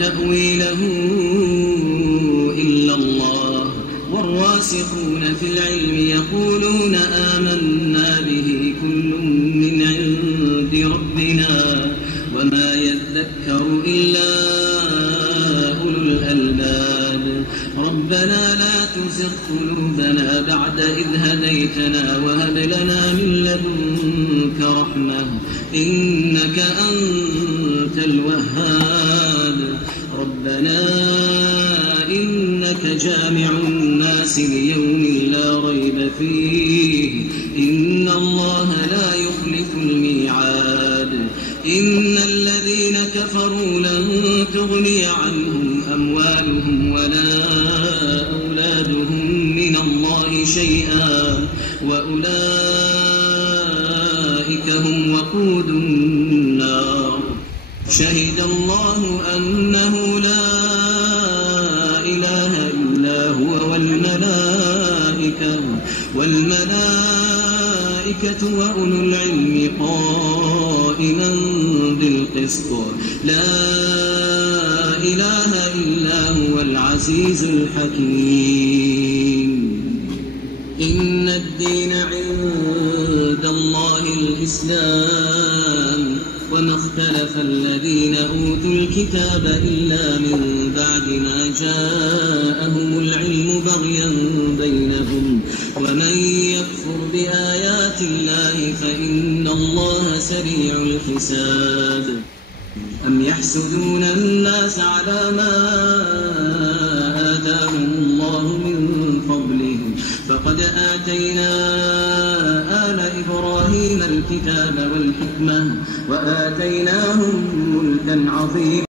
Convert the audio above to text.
تأويله إلا الله والراسخون في العلم يقولون آمنا به كل من عند ربنا وما يذكر إلا أولو الألباب ربنا لا تزغ قلوبنا بعد إذ هديتنا وهب لنا من لدنك رحمة إنك أنت الوهاب ربنا إنك جامع الناس ليوم لا ريب فيه إن الله لا يخلف الميعاد إن الذين كفروا لن تغني عنهم أموالهم ولا أولادهم من الله شيئا وأولئك هم وقود النار شهد الله أنه لا إله إلا هو والملائكة وأولو العلم قائما بالقسط لا إله إلا هو العزيز الحكيم إن الدين عند الله الإسلام وما اختلف الذين أوتوا الكتاب إلا من بعد ما جاءهم العلم بغيا بينهم ومن يكفر بآيات الله فإن الله سريع الحساب أم يحسدون الناس على ما آتاهم الله من فضله فقد آتينا آل إبراهيم الكتاب والحكمة وآتيناهم ملكا عظيما